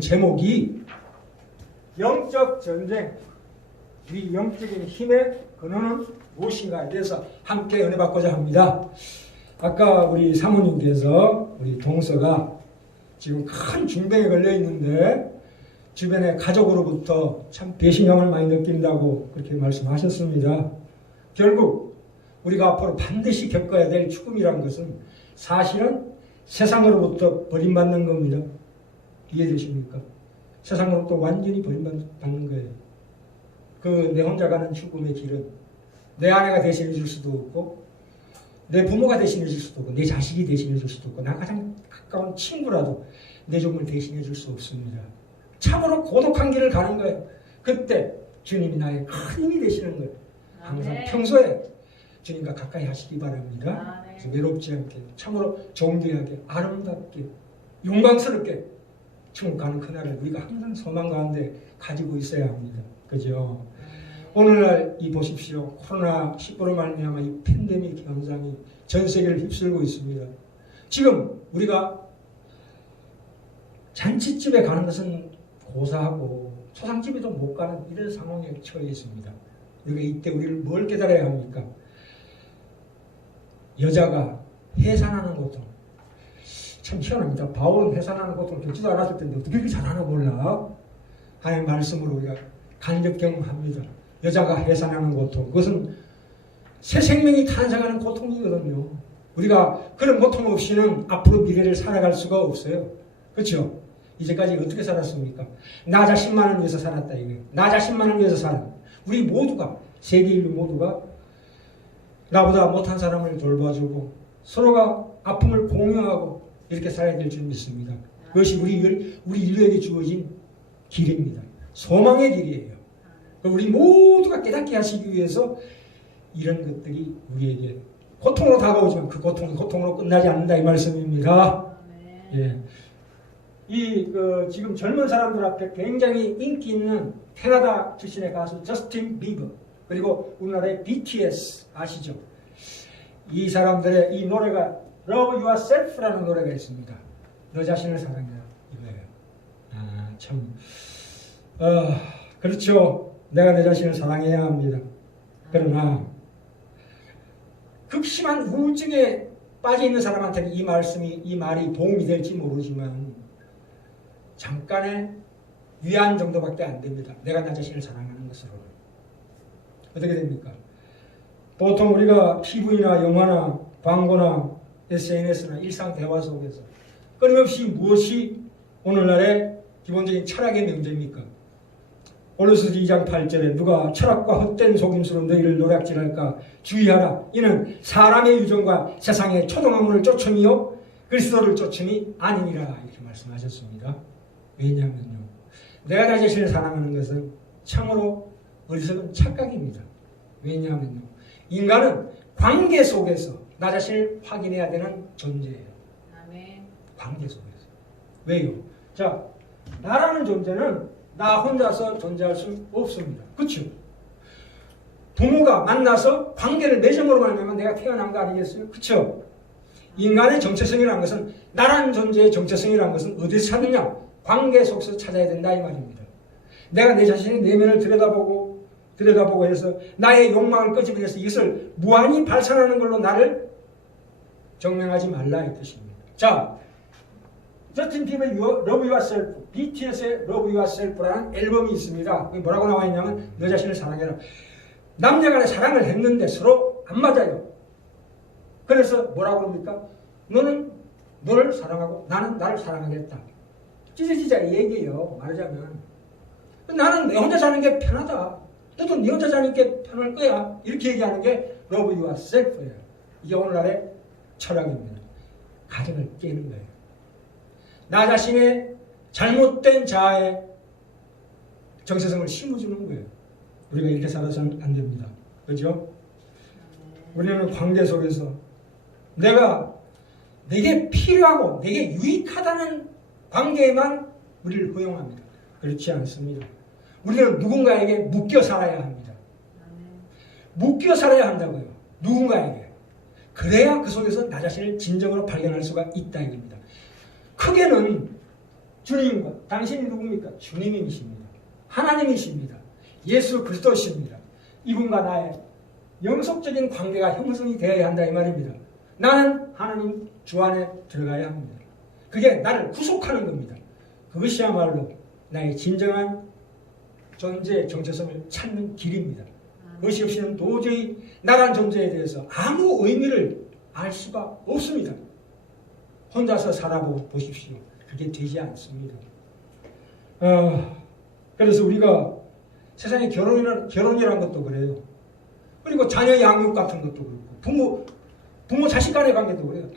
제목이 영적 전쟁, 우리 영적인 힘의 근원은 무엇인가에 대해서 함께 은혜 받고자 합니다. 아까 우리 사모님께서 우리 동서가 지금 큰 중병에 걸려 있는데 주변의 가족으로부터 참 배신감을 많이 느낀다고 그렇게 말씀하셨습니다. 결국 우리가 앞으로 반드시 겪어야 될 죽음이라는 것은 사실은 세상으로부터 버림받는 겁니다. 이해되십니까? 세상으로부터 완전히 버림받는 거예요. 그 내 혼자 가는 죽음의 길은 내 아내가 대신해 줄 수도 없고 내 부모가 대신해 줄 수도 없고 내 자식이 대신해 줄 수도 없고 나 가장 가까운 친구라도 내 죽음을 대신해 줄 수 없습니다. 참으로 고독한 길을 가는 거예요. 그때 주님이 나의 큰 힘이 되시는 거예요. 항상 평소에 주님과 가까이 하시기 바랍니다. 그래서 외롭지 않게 참으로 정교하게 아름답게 영광스럽게 천국 가는 그날을 우리가 항상 소망 가운데 가지고 있어야 합니다. 그죠? 오늘날 이 보십시오. 코로나19로 말미암아 이 팬데믹 현상이 전 세계를 휩쓸고 있습니다. 지금 우리가 잔치집에 가는 것은 고사하고 초상집에도 못 가는 이런 상황에 처해 있습니다. 우리가 이때 우리를 뭘 깨달아야 합니까? 여자가 해산하는 고통. 참 희한합니다. 바울은 해산하는 고통을 겪지도 않았을 텐데 어떻게 그렇게 잘하나 몰라. 하나님의 말씀으로 우리가 간접 경험합니다. 여자가 해산하는 고통. 그것은 새 생명이 탄생하는 고통이거든요. 우리가 그런 고통 없이는 앞으로 미래를 살아갈 수가 없어요. 그렇죠? 이제까지 어떻게 살았습니까? 나 자신만을 위해서 살았다 이거예요. 나 자신만을 위해서 살았다. 우리 모두가 세계 인류 모두가 나보다 못한 사람을 돌봐주고 서로가 아픔을 공유하고 이렇게 살아야 될 줄 믿습니다. 그것이 우리 인류에게 주어진 길입니다. 소망의 길이에요. 우리 모두가 깨닫게 하시기 위해서 이런 것들이 우리에게 고통으로 다가오지만 그 고통이 고통으로 끝나지 않는다 이 말씀입니다. 예. 지금 젊은 사람들 앞에 굉장히 인기 있는 캐나다 출신의 가수 저스틴 비버 그리고 우리나라의 BTS 아시죠? 이 사람들의 이 노래가 Love Yourself라는 노래가 있습니다. 너 자신을 사랑해라 이거예요. 그렇죠. 내가 내 자신을 사랑해야 합니다. 그러나 극심한 우울증에 빠져 있는 사람한테는 이 말이 도움이 될지 모르지만 잠깐의 위안 정도밖에 안 됩니다. 내가 나 자신을 사랑하는 것으로는. 어떻게 됩니까? 보통 우리가 TV나 영화나 광고나 SNS나 일상 대화 속에서 끊임없이 무엇이 오늘날의 기본적인 철학의 명제입니까? 골로새서 2장 8절에 누가 철학과 헛된 속임수로 너희를 노략질할까 주의하라. 이는 사람의 유전과 세상의 초동학문을 쫓음이요 그리스도를 쫓음이 아니니라 이렇게 말씀하셨습니다. 왜냐하면요. 내가 나 자신을 사랑하는 것은 참으로 어리석은 착각입니다. 왜냐하면요. 인간은 관계 속에서 나 자신을 확인해야 되는 존재예요. 아멘. 관계 속에서. 왜요? 자, 나라는 존재는 나 혼자서 존재할 수 없습니다. 그렇죠? 부모가 만나서 관계를 맺음으로 말하면 내가 태어난 거 아니겠어요? 그렇죠? 인간의 정체성이라는 것은 나라는 존재의 정체성이라는 것은 어디서 찾느냐? 관계 속에서 찾아야 된다 이 말입니다. 내가 내 자신의 내면을 들여다보고 해서 나의 욕망을 끄집어내서 이것을 무한히 발산하는 걸로 나를 정명하지 말라 이 뜻입니다. 자, 저스틴 비버의 Love Yourself, BTS의 Love Yourself라는 앨범이 있습니다. 뭐라고 나와 있냐면 너 자신을 사랑해라. 남녀간에 사랑을 했는데 서로 안 맞아요. 그래서 뭐라고 합니까? 너는 너를 사랑하고 나는 나를 사랑하겠다. 찢어지자 이 얘기예요. 말하자면 나는 내 혼자 사는 게 편하다. 너도 네 혼자 사는 게 편할 거야. 이렇게 얘기하는 게 Love Yourself예요. 이게 오늘날의 철학입니다. 가정을 깨는 거예요. 나 자신의 잘못된 자아에 정체성을 심어주는 거예요. 우리가 이렇게 살아서는 안 됩니다. 그렇죠? 우리는 관계 속에서 내게 필요하고 내게 유익하다는 관계에만 우리를 허용합니다. 그렇지 않습니다. 우리는 누군가에게 묶여 살아야 합니다. 묶여 살아야 한다고요. 누군가에게. 그래야 그 속에서 나 자신을 진정으로 발견할 수가 있다 이겁니다. 크게는 주님과 당신이 누굽니까? 주님이십니다. 하나님이십니다. 예수 그리스도십니다. 이분과 나의 영속적인 관계가 형성이 되어야 한다 이 말입니다. 나는 하나님 주 안에 들어가야 합니다. 그게 나를 구속하는 겁니다. 그것이야말로 나의 진정한 존재의 정체성을 찾는 길입니다. 그것이 없이는 도저히 나란 존재에 대해서 아무 의미를 알 수가 없습니다. 혼자서 살아보십시오. 그게 되지 않습니다. 그래서 우리가 세상에 결혼이라는 것도 그래요. 그리고 자녀 양육 같은 것도 그렇고 부모 자식 간의 관계도 그래요.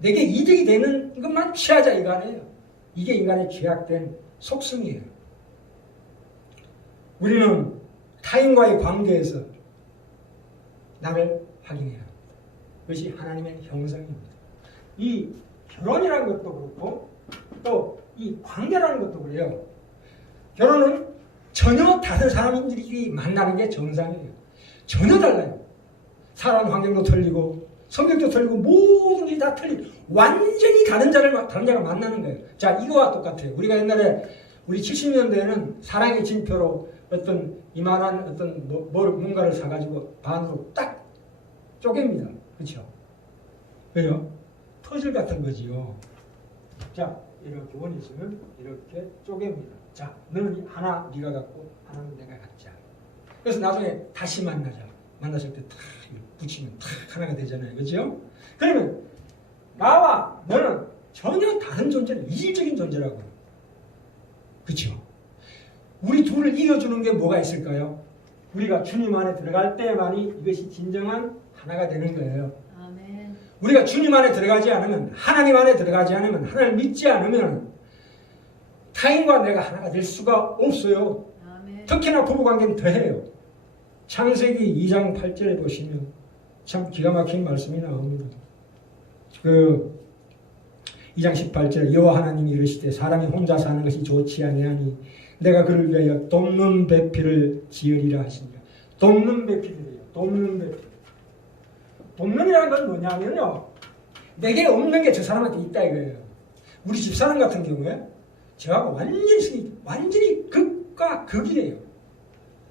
내게 이득이 되는 것만 취하자 이거 아니에요. 이게 인간의 죄악된 속성이에요. 우리는 타인과의 관계에서 나를 확인해야 합니다. 그것이 하나님의 형상입니다. 이 결혼이라는 것도 그렇고 또 이 관계라는 것도 그래요. 결혼은 전혀 다른 사람들끼리 만나는 게 정상이에요. 전혀 달라요. 살아온 환경도 틀리고 성격도 틀리고 모든 게 다 틀리고 완전히 다른 자가 만나는 거예요. 자, 이거와 똑같아요. 우리가 옛날에 우리 70년대에는 사랑의 징표로 어떤 이만한 어떤 뭔가를 사가지고 반으로 딱 쪼갭니다. 그렇죠? 왜요? 퍼즐 같은 거지요. 자, 이렇게 원이 있으면 이렇게 쪼갭니다. 자, 너는 하나 네가 갖고 하나는 내가 갖자. 그래서 나중에 다시 만나자. 만났을 때 탁 붙이면 탁 하나가 되잖아요. 그렇죠? 그러면 나와 너는 전혀 다른 존재는 이질적인 존재라고요. 그렇죠? 우리 둘을 이어주는 게 뭐가 있을까요? 우리가 주님 안에 들어갈 때만이 이것이 진정한 하나가 되는 거예요. 아멘. 우리가 주님 안에 들어가지 않으면, 하나님 안에 들어가지 않으면, 하나님을 믿지 않으면 타인과 내가 하나가 될 수가 없어요. 아멘. 특히나 부부관계는 더해요. 창세기 2장 8절에 보시면 참 기가 막힌 말씀이 나옵니다. 2장 18절 여호와 하나님이 이르시되 사람이 혼자 사는 것이 좋지 아니하니 내가 그를 위하여 돕는 배필을 지으리라 하시니라. 돕는 배필이래요. 돕는 배필. 돕는이라는 건 뭐냐면요. 내게 없는 게 저 사람한테 있다 이거예요. 우리 집사람 같은 경우에 저하고 완전히 극과 극이에요.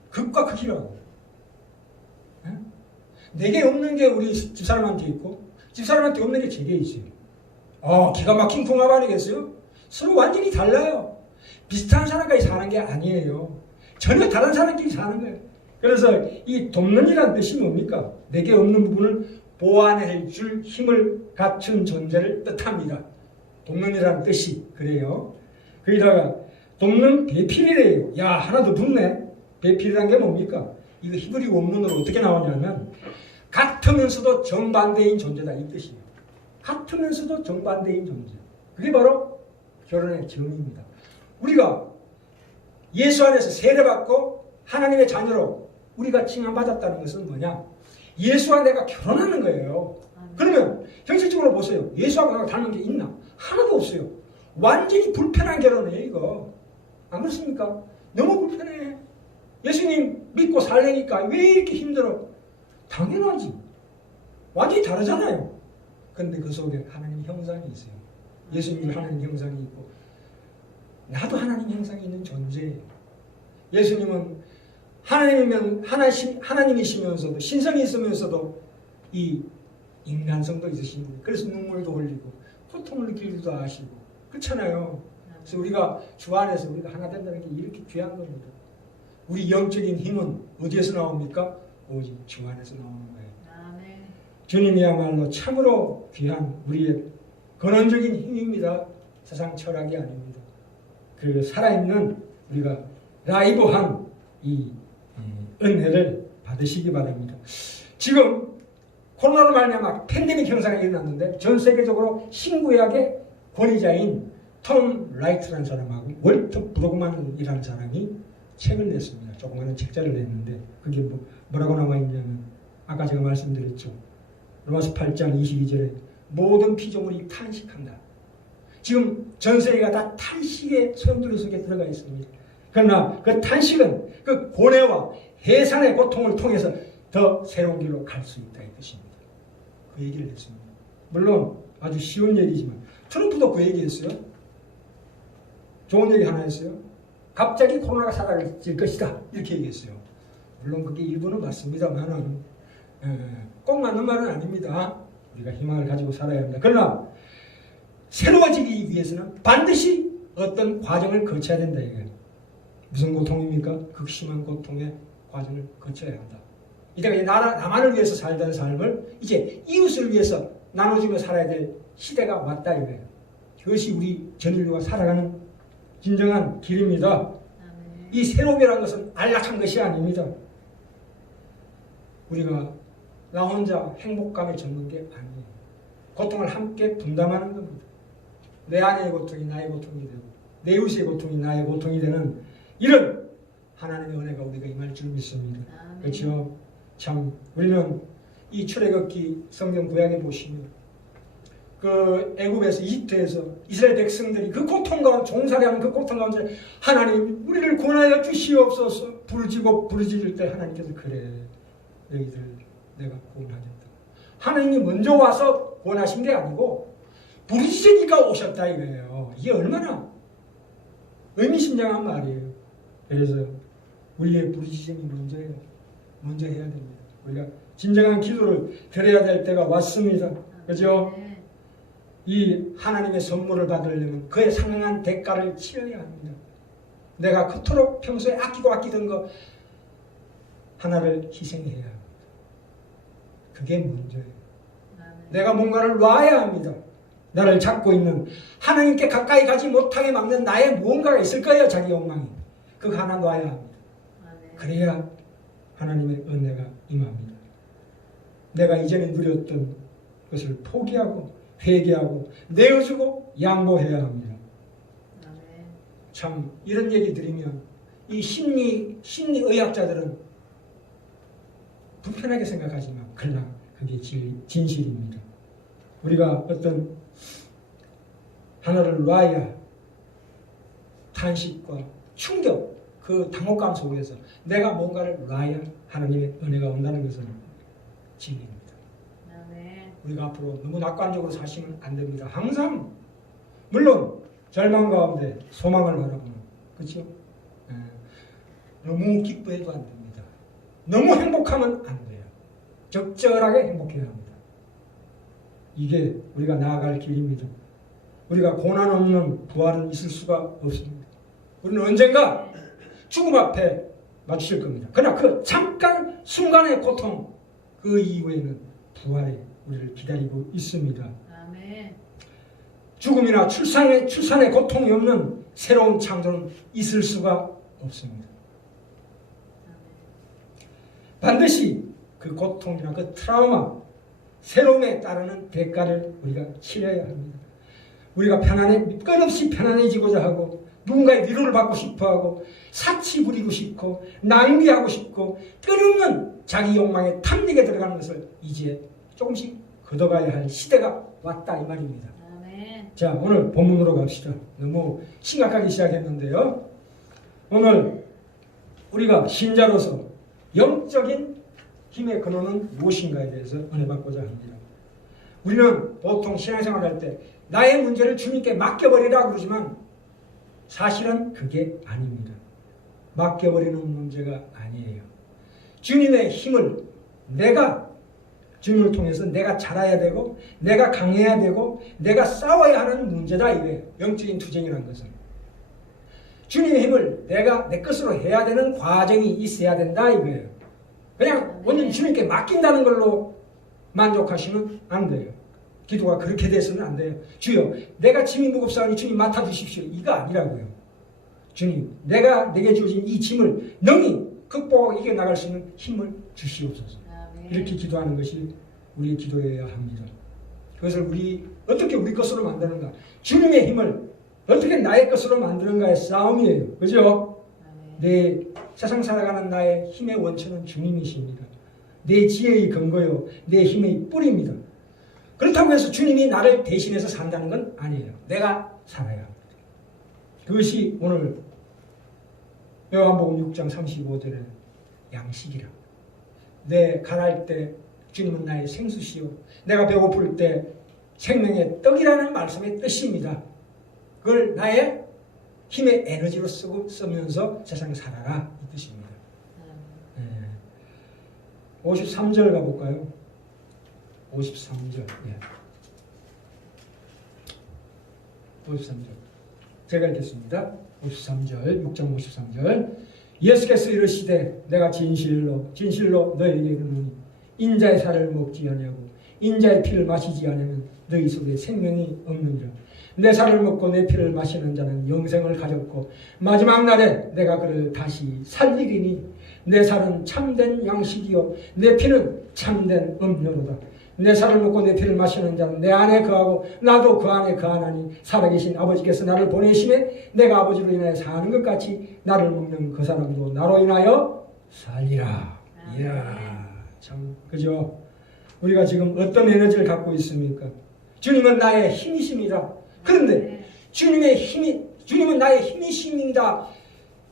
극과 극이라고. 내게 없는 게 우리 집사람한테 있고 집사람한테 없는 게 제게 있어요. 기가 막힌 궁합 아니겠어요? 서로 완전히 달라요. 비슷한 사람까지 사는 게 아니에요. 전혀 다른 사람끼리 사는 거예요. 그래서 이 돕는이라는 뜻이 뭡니까? 내게 없는 부분을 보완해 줄 힘을 갖춘 존재를 뜻합니다. 돕는이라는 뜻이 그래요. 거기다가 돕는 배필이래요. 야, 하나 더 붙네. 배필이란 게 뭡니까? 이거 히브리 원문으로 어떻게 나오냐면 같으면서도 정반대인 존재다 이 뜻이에요. 같으면서도 정반대인 존재. 그게 바로 결혼의 정의입니다. 우리가 예수 안에서 세례받고 하나님의 자녀로 우리가 칭함받았다는 것은 뭐냐? 예수와 내가 결혼하는 거예요. 그러면 현실적으로 보세요. 예수하고 내가 닮은 게 있나? 하나도 없어요. 완전히 불편한 결혼이에요 이거. 안 그렇습니까? 너무 불편해. 예수님 믿고 살려니까 왜 이렇게 힘들어? 당연하지. 완전히 다르잖아요. 그런데 그 속에 하나님 형상이 있어요. 예수님은 하나님 형상이 있고 나도 하나님 형상이 있는 존재예요. 예수님은 하나님이시면서도 신성이 있으면서도 이 인간성도 있으신 분. 그래서 눈물도 흘리고 고통을 느끼기도 하시고 그렇잖아요. 그래서 우리가 주 안에서 우리가 하나 된다는 게 이렇게 귀한 겁니다. 우리 영적인 힘은 어디에서 나옵니까? 오직 주 안에서 나오는 거예요. 아멘. 주님이야말로 참으로 귀한 우리의 근원적인 힘입니다. 세상 철학이 아닙니다. 그 살아있는 우리가 라이브한 이 은혜를 받으시기 바랍니다. 지금 코로나로 말미암아 팬데믹 현상이 일어났는데 전 세계적으로 신구약의 권위자인 톰 라이트라는 사람하고 월터 브로그만이라는 사람이 책을 냈습니다. 조그마한 책자를 냈는데 그게 뭐라고 나와 있냐면 아까 제가 말씀드렸죠. 로마서 8장 22절에 모든 피조물이 탄식한다. 지금 전 세계가 다 탄식의 소용돌이 속에 들어가 있습니다. 그러나 그 탄식은 그 고뇌와 해산의 고통을 통해서 더 새로운 길로 갈 수 있다 이 뜻입니다. 그 얘기를 했습니다. 물론 아주 쉬운 얘기지만 트럼프도 그 얘기했어요. 좋은 얘기 하나 했어요. 갑자기 코로나가 사라질 것이다. 이렇게 얘기했어요. 물론 그게 일부는 맞습니다만은 꼭 맞는 말은 아닙니다. 우리가 희망을 가지고 살아야 합니다. 그러나 새로워지기 위해서는 반드시 어떤 과정을 거쳐야 된다 이거예요. 무슨 고통입니까? 극심한 고통의 과정을 거쳐야 한다. 이제 나만을 위해서 살던 삶을 이제 이웃을 위해서 나눠주며 살아야 될 시대가 왔다 이거예요. 그것이 우리 전 인류가 살아가는 진정한 길입니다. 이 새로움이라는 것은 안락한 것이 아닙니다. 우리가 나 혼자 행복감에 젖는 게 아니에요. 고통을 함께 분담하는 겁니다. 내 아내의 고통이 나의 고통이 되고 내 이웃의 고통이 나의 고통이 되는 이런 하나님의 은혜가 우리가 임할 줄 믿습니다. 그렇죠? 참 우리는 이 출애굽기 성경 구약에 보시면 그 애굽에서 이집트에서 이스라엘 백성들이 그 고통 가운데 종살이하는 그 고통 가운데 하나님 우리를 구원하여 주시옵소서 부르짖을 때 하나님께서 그래 너희들 내가 구원하겠다. 하나님이 먼저 와서 구원하신 게 아니고 부르짖으니까 오셨다 이거예요. 이게 얼마나 의미심장한 말이에요. 그래서 우리의 부르짖음이 먼저예요. 먼저 해야 됩니다. 우리가 진정한 기도를 드려야 될 때가 왔습니다. 그렇죠? 이 하나님의 선물을 받으려면 그에 상응한 대가를 치러야 합니다. 내가 그토록 평소에 아끼던 거 하나를 희생해야 합니다. 그게 먼저예요. 내가 뭔가를 놔야 합니다. 나를 잡고 있는 하나님께 가까이 가지 못하게 막는 나의 무언가가 있을 거예요. 자기 욕망이. 그거 하나 놔야 합니다. 그래야 하나님의 은혜가 임합니다. 내가 이전에 누렸던 것을 포기하고 회개하고 내어주고 양보해야 합니다. 참 이런 얘기 드리면 이 심리의학자들은 불편하게 생각하지만 그러나 그게 진실입니다. 우리가 어떤 하나를 놔야 탄식과 충격 그 당혹감 속에서 내가 뭔가를 놔야 하나님의 은혜가 온다는 것은 진리입니다. 우리가 앞으로 너무 낙관적으로 사시면 안 됩니다. 항상 물론 절망 가운데 소망을 바라보는 그렇죠? 너무 기뻐해도 안 됩니다. 너무 행복하면 안 돼요. 적절하게 행복해야 합니다. 이게 우리가 나아갈 길입니다. 우리가 고난 없는 부활은 있을 수가 없습니다. 우리는 언젠가 죽음 앞에 맞추실 겁니다. 그러나 그 잠깐 순간의 고통 그 이후에는 부활이 우리를 기다리고 있습니다. 아멘. 죽음이나 출산의 고통이 없는 새로운 창조는 있을 수가 없습니다. 반드시 그 고통이나 그 트라우마, 새로움에 따르는 대가를 우리가 치러야 합니다. 우리가 끝없이 편안해지고자 하고 누군가의 위로를 받고 싶어하고 사치 부리고 싶고 낭비하고 싶고 끊임없는 자기 욕망에 탐닉에 들어가는 것을 이제 조금씩 걷어가야 할 시대가 왔다 이 말입니다. 아멘. 자, 오늘 본문으로 갑시다. 너무 심각하게 시작했는데요. 오늘 우리가 신자로서 영적인 힘의 근원은 무엇인가에 대해서 은혜받고자 합니다. 우리는 보통 신앙생활할 때 나의 문제를 주님께 맡겨버리라 그러지만 사실은 그게 아닙니다. 맡겨버리는 문제가 아니에요. 주님의 힘을 내가 주님을 통해서 내가 자라야 되고 내가 강해야 되고 내가 싸워야 하는 문제다 이거예요. 영적인 투쟁이라는 것은. 주님의 힘을 내가 내 것으로 해야 되는 과정이 있어야 된다 이거예요. 그냥 완전 주님께 맡긴다는 걸로 만족하시면 안 돼요. 기도가 그렇게 돼서는 안 돼요. 주여 내가 짐이 무겁사오니 주님 맡아주십시오. 이거 아니라고요. 주님 내가 내게 주어진 이 짐을 능히 극복하고 이겨나갈 수 있는 힘을 주시옵소서. 이렇게 기도하는 것이 우리의 기도여야 합니다. 그것을 어떻게 우리 것으로 만드는가? 주님의 힘을 어떻게 나의 것으로 만드는가의 싸움이에요. 그죠? 내 세상 살아가는 나의 힘의 원천은 주님이십니다. 내 지혜의 근거요. 내 힘의 뿌리입니다. 그렇다고 해서 주님이 나를 대신해서 산다는 건 아니에요. 내가 살아야 합니다. 그것이 오늘 요한복음 6장 35절의 양식이라. 내 가날 때 주님은 나의 생수시요 내가 배고플 때 생명의 떡이라는 말씀의 뜻입니다. 그걸 나의 힘의 에너지로 쓰면서 세상을 살아라 이 뜻입니다. 53절 가볼까요? 53절. 53절. 제가 읽겠습니다. 53절, 6장 53절. 예수께서 이르시되 내가 진실로 너희에게 이르노니 인자의 살을 먹지 아니하고 인자의 피를 마시지 않으면 너희 속에 생명이 없느니라. 내 살을 먹고 내 피를 마시는 자는 영생을 가졌고 마지막 날에 내가 그를 다시 살리리니 내 살은 참된 양식이요 내 피는 참된 음료로다. 내 살을 먹고 내 피를 마시는 자는 내 안에 거하고 나도 그 안에 거하나니 살아계신 아버지께서 나를 보내심에 내가 아버지로 인하여 사는 것 같이 나를 먹는 그 사람도 나로 인하여 살리라. 이야, 참 그죠? 우리가 지금 어떤 에너지를 갖고 있습니까? 주님은 나의 힘이십니다. 그런데 주님은 나의 힘이십니다.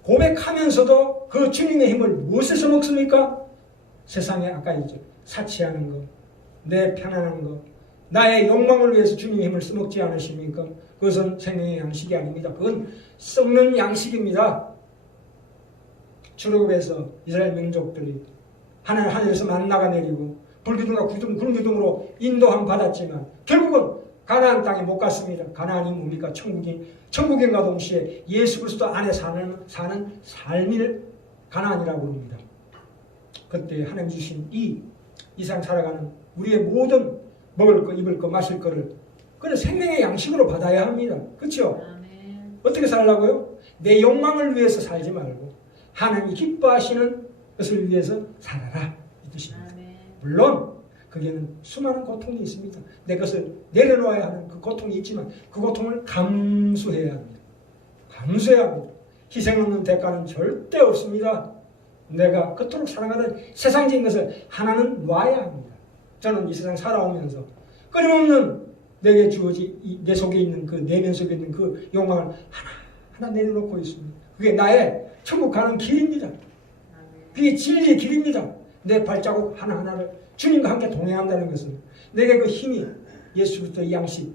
고백하면서도 그 주님의 힘을 무엇에서 먹습니까? 세상에 아까 있죠. 사치하는 것, 내 편안한 것, 나의 욕망을 위해서 주님의 힘을 써먹지 않으십니까? 그것은 생명의 양식이 아닙니다. 그건 썩는 양식입니다. 출애굽에서 이스라엘 민족들이 하늘에서 만나가 내리고 불기둥과 구름 기둥으로 인도함 받았지만 결국은 가나안 땅에 못 갔습니다. 가나안이 뭡니까? 천국인과 동시에 예수 그리스도 안에 사는 삶을 가나안이라고 합니다. 그때 하나님 주신 이 세상 살아가는 우리의 모든 먹을 거, 입을 거, 마실 거를 그런 생명의 양식으로 받아야 합니다. 그렇죠? 어떻게 살라고요? 내 욕망을 위해서 살지 말고 하나님이 기뻐하시는 것을 위해서 살아라 이 뜻입니다. 물론 거기에는 수많은 고통이 있습니다. 내 것을 내려놓아야 하는 그 고통이 있지만 그 고통을 감수해야 합니다. 감수해야 합니다. 희생 없는 대가는 절대 없습니다. 내가 그토록 사랑하던 세상적인 것을 하나는 놔야 합니다. 저는 이 세상 살아오면서 끊임없는 내게 주어지 내 속에 있는 그 내면 속에 있는 그 욕망을 하나 내려놓고 있습니다. 그게 나의 천국 가는 길입니다. 그게 진리의 길입니다. 내 발자국 하나하나를 주님과 함께 동행한다는 것은 내게 그 힘이 예수 그리스도의 양식,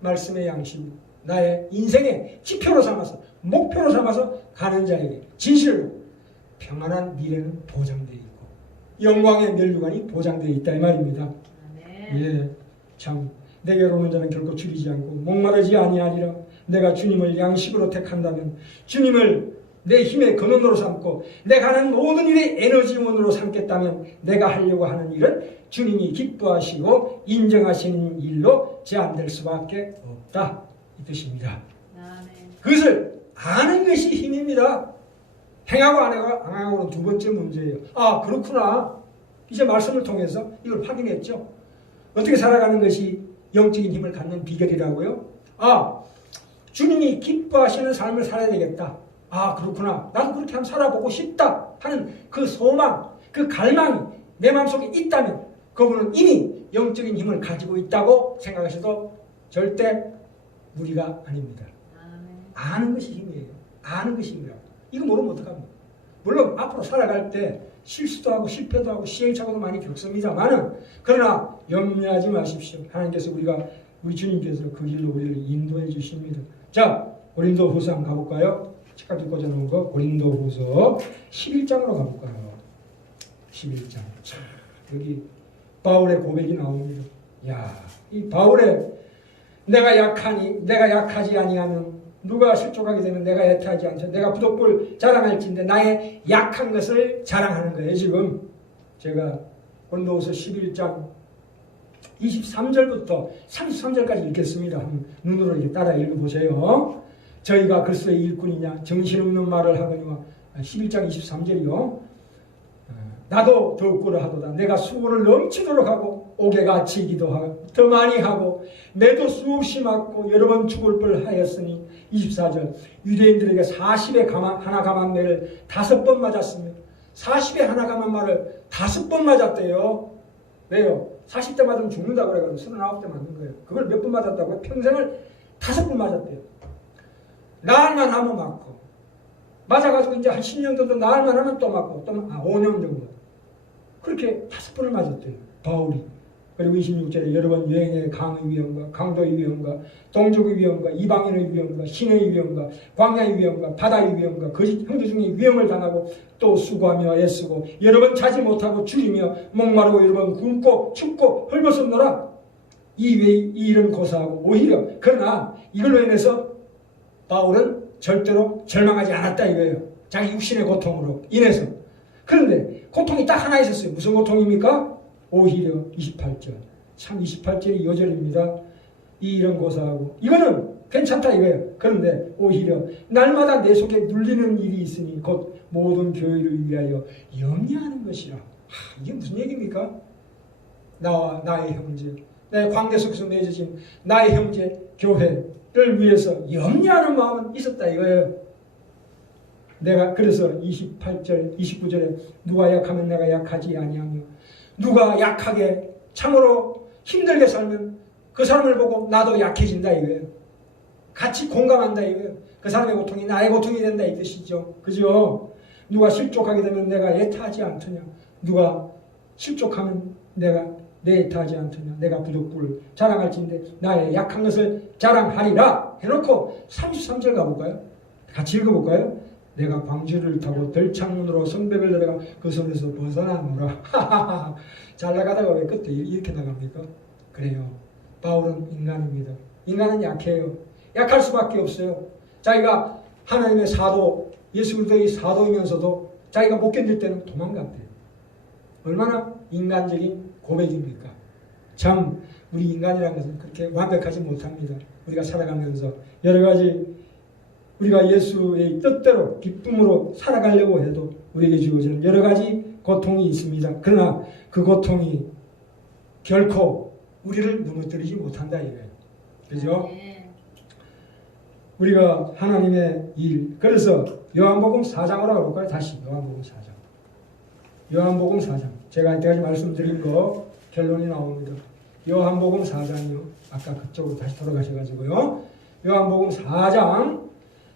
말씀의 양식, 나의 인생의 지표로 삼아서 목표로 삼아서 가는 자에게 진실로 평안한 미래는 보장되어 있고 영광의 면류관이 보장되어 있다 이 말입니다. 예, 참 내게로 오는 자는 결코 줄이지 않고 목마르지 아니하리라. 내가 주님을 양식으로 택한다면 주님을 내 힘의 근원으로 삼고 내가 하는 모든 일의 에너지원으로 삼겠다면 내가 하려고 하는 일은 주님이 기뻐하시고 인정하시는 일로 제한될 수밖에 없다 이 뜻입니다. 그것을 아는 것이 힘입니다. 행하고 안 행하고는 두 번째 문제예요. 아 그렇구나. 이제 말씀을 통해서 이걸 확인했죠. 어떻게 살아가는 것이 영적인 힘을 갖는 비결이라고요? 아 주님이 기뻐하시는 삶을 살아야 되겠다. 아 그렇구나. 나도 그렇게 한번 살아보고 싶다 하는 그 소망, 그 갈망이 내 마음속에 있다면 그분은 이미 영적인 힘을 가지고 있다고 생각하셔도 절대 무리가 아닙니다. 아는 것이 힘이에요. 아는 것이 힘이라고. 이거 모르면 어떡합니까? 물론 앞으로 살아갈 때 실수도 하고 실패도 하고 시행착오도 많이 겪습니다만은 그러나 염려하지 마십시오. 하나님께서 우리 주님께서 그 길로 우리를 인도해 주십니다. 자, 고린도후서 한번 가볼까요? 책까지 꽂아놓은 거 고린도후서 11장으로 가볼까요? 11장. 자, 여기 바울의 고백이 나옵니다. 야, 이 바울의 내가 약하지 아니하면 누가 실족하게 되면 내가 애타하지 않죠. 내가 부덕불 자랑할진데 나의 약한 것을 자랑하는 거예요. 지금 제가 고린도후서 11장 23절부터 33절까지 읽겠습니다. 눈으로 이렇게 따라 읽어보세요. 저희가 그리스도의 일꾼이냐 정신없는 말을 하거니와 11장 23절이요. 나도 더욱구를 하도다. 내가 수고를 넘치도록 하고 옥에가 치기도 하고 더 많이 하고 매도 수없이 맞고 여러 번 죽을 뻔하였으니 24절 유대인들에게 40의 하나 가만매를 5번 맞았습니다. 40의 하나 가만매를 5번 맞았대요. 왜요? 40대 맞으면 죽는다고 그래가지고 39대 맞는 거예요. 그걸 몇 번 맞았다고요? 평생을 5번 맞았대요. 나을만 하면 맞고 맞아가지고 이제 한 10년 정도 나을만 하면 또 맞고 또 5년 정도 그렇게 5번을 맞았대요. 바울이. 그리고 26절에 여러분 여행의 강의 위험과 강도의 위험과 동족의 위험과 이방인의 위험과 신의 위험과 광야의 위험과 바다의 위험과 거짓 형제 중에 위험을 당하고 또 수고하며 애쓰고 여러 번 자지 못하고 줄이며 목마르고 여러 번 굶고 춥고 헐벗었노라. 이 일은 고사하고 오히려 그러나 이걸로 인해서 바울은 절대로 절망하지 않았다 이거예요. 자기 육신의 고통으로 인해서. 그런데 고통이 딱 하나 있었어요. 무슨 고통입니까? 오히려 28절. 참 28절이 요절입니다. 이 일은 고사하고 이거는 괜찮다 이거예요. 그런데 오히려 날마다 내 속에 눌리는 일이 있으니 곧 모든 교회를 위하여 염려하는 것이라. 이게 무슨 얘기입니까? 나와 나의 형제, 내 관계 속에서 맺어진 나의 형제 교회를 위해서 염려하는 마음은 있었다 이거예요. 내가 그래서 28절, 29절에 누가 약하면 내가 약하지 아니하며 누가 약하게 참으로 힘들게 살면 그 사람을 보고 나도 약해진다 이거예요. 같이 공감한다 이거예요. 그 사람의 고통이 나의 고통이 된다 이 뜻이죠. 그죠? 누가 실족하게 되면 내가 애타하지 않더냐. 누가 실족하면 내가 내 애타하지 않더냐. 내가 부족불을 자랑할진대 나의 약한 것을 자랑하리라 해놓고 33절 가볼까요? 같이 읽어볼까요? 내가 광주를 타고 들창문으로 성벽을 내려가 그 손에서 벗어나노라. 잘 나가다가 왜 끝에 이렇게 나갑니까? 그래요. 바울은 인간입니다. 인간은 약해요. 약할 수밖에 없어요. 자기가 하나님의 사도, 예수 그리스도의 사도이면서도 자기가 못 견딜 때는 도망갔대요. 얼마나 인간적인 고백입니까? 참 우리 인간이라는 것은 그렇게 완벽하지 못합니다. 우리가 살아가면서 여러 가지 우리가 예수의 뜻대로 기쁨으로 살아가려고 해도 우리에게 주어지는 여러 가지 고통이 있습니다. 그러나 그 고통이 결코 우리를 넘어뜨리지 못한다 이거예요. 그죠? 우리가 하나님의 일. 그래서 요한복음 4장으로 가볼까요? 다시 요한복음 4장. 요한복음 4장. 제가 이때까지 말씀드린 거 결론이 나옵니다. 요한복음 4장이요. 아까 그쪽으로 다시 돌아가셔가지고요. 요한복음 4장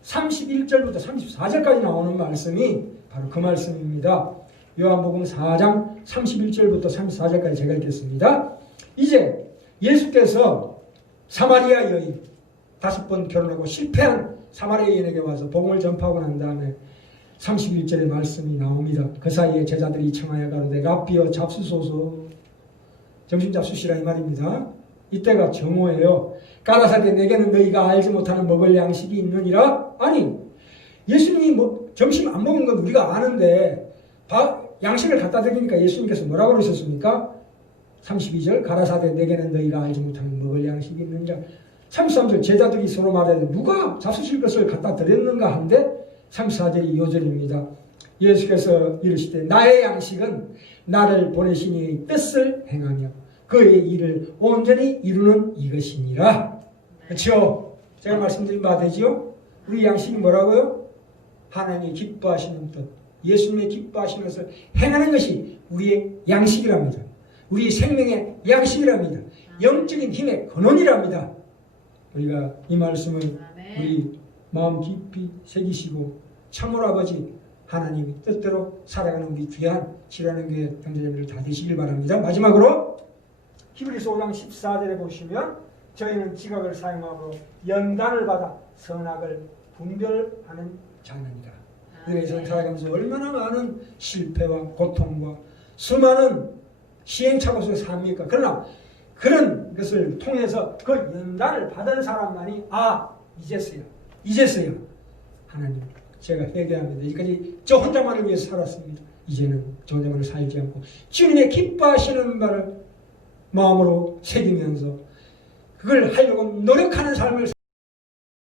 31절부터 34절까지 나오는 말씀이 바로 그 말씀입니다. 요한복음 4장 31절부터 34절까지 제가 읽겠습니다. 이제 예수께서 사마리아 여인 5번 결혼하고 실패한 사마리아 여인에게 와서 복음을 전파하고 난 다음에 31절의 말씀이 나옵니다. 그 사이에 제자들이 청하여 가로되 랍비여 잡수소서. 정신 잡수시라 이 말입니다. 이때가 정오예요. 가라사대 내게는 너희가 알지 못하는 먹을 양식이 있느니라. 아니 예수님이 점심 안 먹은 건 우리가 아는데 양식을 갖다 드리니까 예수님께서 뭐라고 그러셨습니까? 32절 가라사대 내게는 너희가 알지 못하는 먹을 양식이 있느니라. 33절 제자들이 서로 말하되 누가 잡수실 것을 갖다 드렸는가 한데 34절이 요절입니다. 예수께서 이르시되 나의 양식은 나를 보내신 이의 뜻을 행하며 그의 일을 온전히 이루는 이것이니라. 그렇죠? 제가 말씀드린 바 되죠? 우리 양식이 뭐라고요? 하나님이 기뻐하시는 뜻, 예수님의 기뻐하시는 것을 행하는 것이 우리의 양식이랍니다. 우리 생명의 양식이랍니다. 영적인 힘의 근원이랍니다. 우리가 이 말씀을 우리 마음 깊이 새기시고 참으로 아버지 하나님이 뜻대로 살아가는 우리 귀한 지라는 교회 형제자매들 다 되시길 바랍니다. 마지막으로 히브리서 5장 14절에 보시면 저희는 지각을 사용함으로 연단을 받아 선악을 분별하는 자입니다. 우리가 이 세상 살아가면서 얼마나 많은 실패와 고통과 수많은 시행착오 속에 삽니까? 그러나 그런 것을 통해서 그 연단을 받은 사람만이 이제서야 하나님 제가 회개합니다. 여기까지 저 혼자만을 위해서 살았습니다. 이제는 저 혼자만을 살지 않고 주님의 기뻐하시는 바를 마음으로 새기면서 그걸 하려고 노력하는 삶을